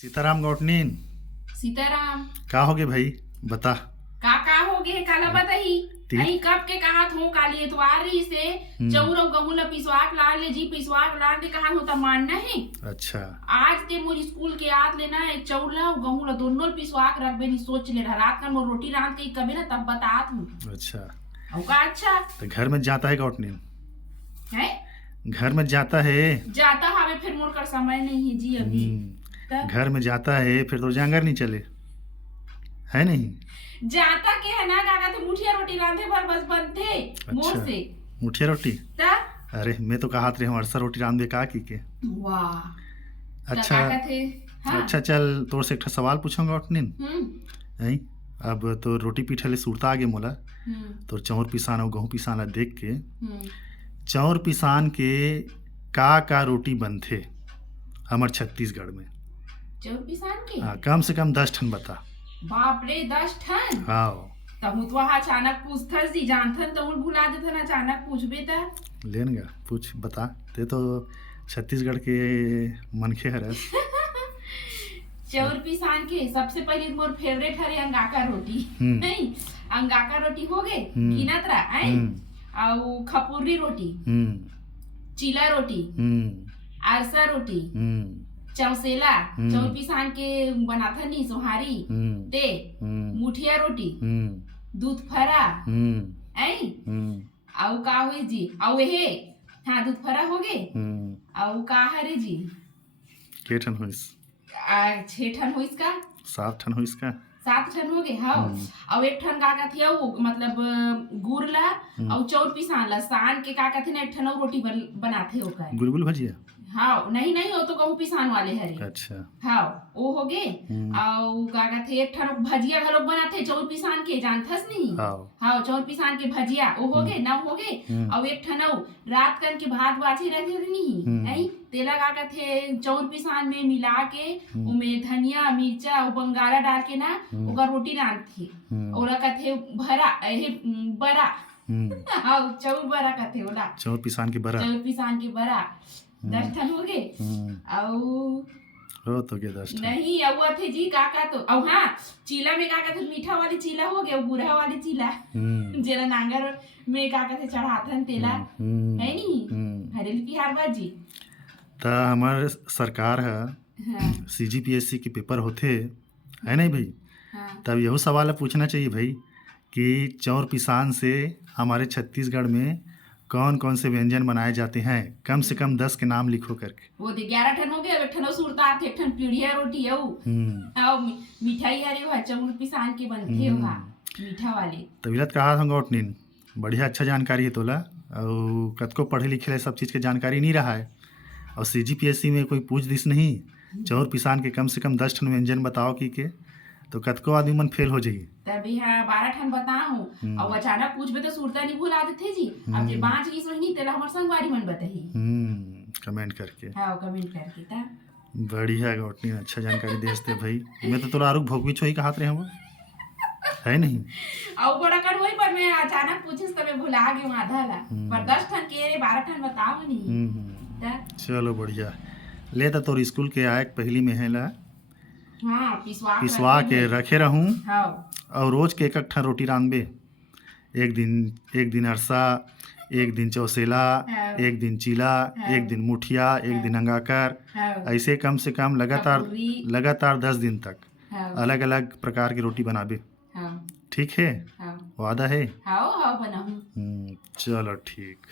सीताराम गौटनीन सीताराम का होगे भाई बता। का हो गए काला बताही ती- अही कब के कहात हो काली इतवारी से चौरो गहूं ला पिसवाक लान ले जी पिसवाक लान के कहा होता मानना है। अच्छा आज ते मोर स्कूल के याद लेना है चौला और गहूं ला दोनों पिसवाक रख बेनी सोच ले रात का मोर रोटी रात के कभी ना तब बतात हूं। अच्छा औ का अच्छा तो घर में जाता है गौटनीन, है घर में जाता है। जाता हवे फिर मोर कर समय नहीं है जी अभी तब घर में जाता है फिर तो जांगर नहीं चले है नहीं। जाता के है ना काका तो मुठिया रोटी रांधे भर बस बनते मोर अच्छा से मुठिया रोटी। तब अरे मैं तो कहा थे हम अरसा रोटी रांधे का की के। वाह अच्छा काका थे हाँ अच्छा चल तोर से एक ठो सवाल पूछूंगा गौटनीन। नहीं अब तो रोटी पीठे ले सुरता आगे मोला तो चौर पिसान और गहूँ पिसान ला देख के चौर पिसान के का रोटी बनथे हमर छत्तीसगढ़ में। चौर पिसान के हाँ कम से कम 10 ठन बता। बाप रे 10 ठन हाँ तब तो वहाँ अचानक पूछथस जी जानथन तो भुला देथन अचानक पूछबे त लेनगा पूछ बता ते तो छत्तीसगढ़ के मनखे हरस। चौर पिसान के सबसे पहले मोर फेवरेट हरे अंगाका रोटी नहीं अंगाका रोटी हो गए गिनत रहा आई और खपुरी रोटी चीला रोटी अरसा रोटी चौसेला चौर पिसान के बनाथन नी सोहारी ते मुठिया रोटी दूध फरा आई आउ का हुई जी आउ हे हाँ दूध फरा हो गए आउ का हरे जी के ठन होइस 6 ठन होइस का 7 ठन होइस का 7 ठन हो गए हाँ और एक ठन का थे वो मतलब गुड़ ला और चौर पिसान ला सान के का थे ना एक ठन और रोटी बनाथे ओकर गुलगुल भजिया। हाँ नहीं नहीं वो तो गहूं पिसान वाले हरे अच्छा हाँ वो हो गए और का थे एक ठन भजिया घलोक बनाथे चौर पिसान के जानथस नहीं हाँ चौर पिसान के भजिया वो हो गए ना हो गए और एक ठन रात कन के भात बाछी रहते नहीं नहीं तेला का थे चौर पिसान में मिला के उमे धनिया मिर्चा और बंगारा डाल के ना ओकर रोटी रांधथे ओला कथे भरा बड़ा हाँ चौर बड़ा कथे ओला चौर पिसान के बरा 10 ठन हो गए हो तो के 10 ठन नहीं अउआ थे जी काका तो औ हाँ चीला में काका थे मीठा वाली चीला हो गया बूढ़ा वाली चीला जेला नांगर में काका थे चढ़ाथन तेला है नी हरेली तिहार बाजी ता हमार सरकार है सीजीपीएससी के पेपर होते है नहीं भाई। तब यही सवाल पूछना चाहिए भाई कि चौर पिसान से हमारे छत्तीसगढ़ में कौन कौन से व्यंजन बनाए जाते हैं कम से कम 10 के नाम लिखो करके। वो 11 ठन हो गया एक ठन सुरता एक ठन पीढ़िया रोटी है और मिठाई हरे वो चौर पिसान के बनते होगा मीठा वाले। तबियत कहा था गौटनीन बढ़िया अच्छा जानकारी है तोला और कतको पढ़े लिखे सब चीज़ के जानकारी नहीं रहा है और सीजीपीएससी में कोई पूछ दिस नहीं चौर पिसान के कम से कम 10 ठन व्यंजन बताओ की के तो कतको आदमी मन फेल हो जाइए। तभी हाँ 12 ठन बताऊं और अचानक पूछबे तो सुरता नहीं भुला देते जी अब जे बाँच की सोनी तेला हमर संगवारी मन बताही कमेंट करके हाँ कमेंट करके ता बढ़िया गौटनी अच्छा जानकारी देते भाई। मैं तो तोरा आरुक भोगवी छोई कहत रहे हम है नहीं और बड़ा कर वही पर मैं अचानक पूछिस तबे भुला गए आधा ला पर 10 ठन के रे 12 ठन बताओ नहीं चलो बढ़िया ले तो तोर स्कूल के आए पहली में है ला हाँ पिसवा के रखे रहूं हाँ और रोज के एक ठन रोटी रांधबे एक दिन अरसा एक दिन चौसेला एक दिन चीला एक दिन मुठिया एक दिन अंगाकर ऐसे कम से कम लगातार 10 दिन तक अलग अलग प्रकार की रोटी बनाबे। ठीक है वादा है। हाँ बनाऊं चलो ठीक।